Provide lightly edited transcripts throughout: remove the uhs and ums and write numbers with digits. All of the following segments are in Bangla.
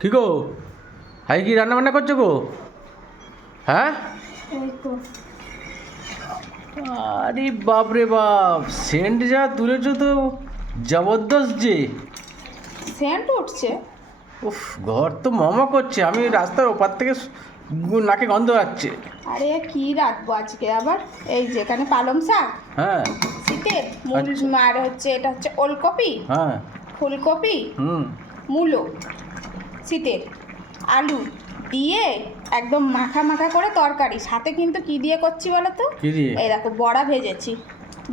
কি গো, হাই কি রান্না বান্না করছো গো? হ্যাঁ, আরে বাপ রে বাপ, সেন্ট যা তুলেছো তো জবরদস্ত যে। সেন্ট উঠছে। উফ, ঘর তো মমা করছে, আমি রাস্তার ওপার থেকে নাকে গন্ধ আসছে। আরে কি রাখবো আজকে আবার? এই যে এখানে পালং শাক, হ্যাঁ শীতের মূল, আচ্ছা। আর হচ্ছে এটা হচ্ছে ওলকপি, হ্যাঁ। ফুলকপি, হুম। মূলো, শীতের আলু দিয়ে একদম মাখা মাখা করে তরকারি। সাথে কিন্তু কি দিয়ে করছি বলো তো? কি দিয়ে? এই দেখো বড়া ভেজেছি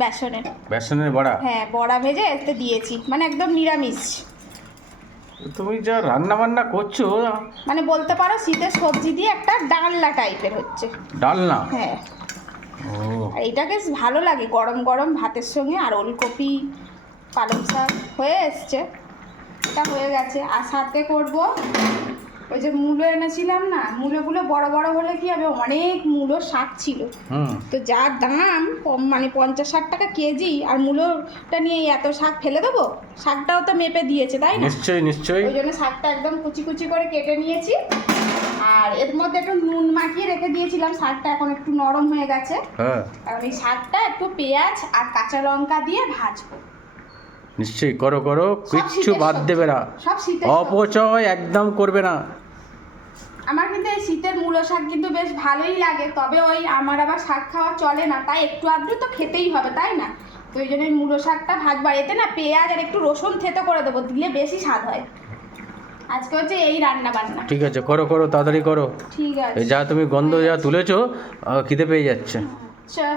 বেসনের। বেসনের বড়া? হ্যাঁ, বড়া ভেজে এতে দিয়েছি, মানে একদম নিরামিষ। তুমি যা রান্না বান্না করছো। মানে বলতে পারো শীতের সবজি দিয়ে একটা ডালনা টাইপের হচ্ছে। ডালনা? হ্যাঁ, ও, আর এইটা বেশ ভালো লাগে গরম গরম ভাতের সঙ্গে। আর ওলকপি পালং শাক হয়ে এসছে, এটা হয়ে গেছে। আর সাথে করবো ওই যে মূলো এনেছিলাম না, মূলোগুলো বড় বড় হলে কি হবে, অনেক মূলো শাক ছিল। হুম। তো যা দাম, মানে 50-60 টাকা কেজি, আর মূলোটা নিয়ে এত শাক ফেলে দেবো? শাকটাও তো মেপে দিয়েছে, তাই না? নিশ্চয়ই নিশ্চয়ই। ওই জন্য শাকটা একদম কুচি কুচি করে কেটে নিয়েছি। আর এর মধ্যে একটু নুন মাখিয়ে রেখে দিয়েছিলাম, শাকটা এখন একটু নরম হয়ে গেছে। হ্যাঁ, কারণ এই শাকটা একটু পেঁয়াজ আর কাঁচা লঙ্কা দিয়ে ভাজবো। নিশ্চয়ই করো করো, কিচ্ছু শীতের বাদ সবজি। দেবে না, সব শীতের সবজি। অপচয় একদম করবে না। আমার কিন্তু এই শীতের মূলো শাক কিন্তু বেশ ভালোই লাগে, তবে ওই আমার আবার শাক খাওয়া চলে না, তাই একটু আধটু তো খেতেই হবে, তাই না? তো ওই জন্য মূলো শাকটা ভাজবার, এতে না পেঁয়াজ আর একটু রসুন থেতো করে দেবো, দিলে বেশি স্বাদ হয়। আজকে হচ্ছে এই রান্না বান্না। ঠিক আছে, করো করো, তাড়াতাড়ি করো। ঠিক আছে। এই যা তুমি গন্ধ যা তুলেছো, খিদে পেয়ে যাচ্ছে। আচ্ছা।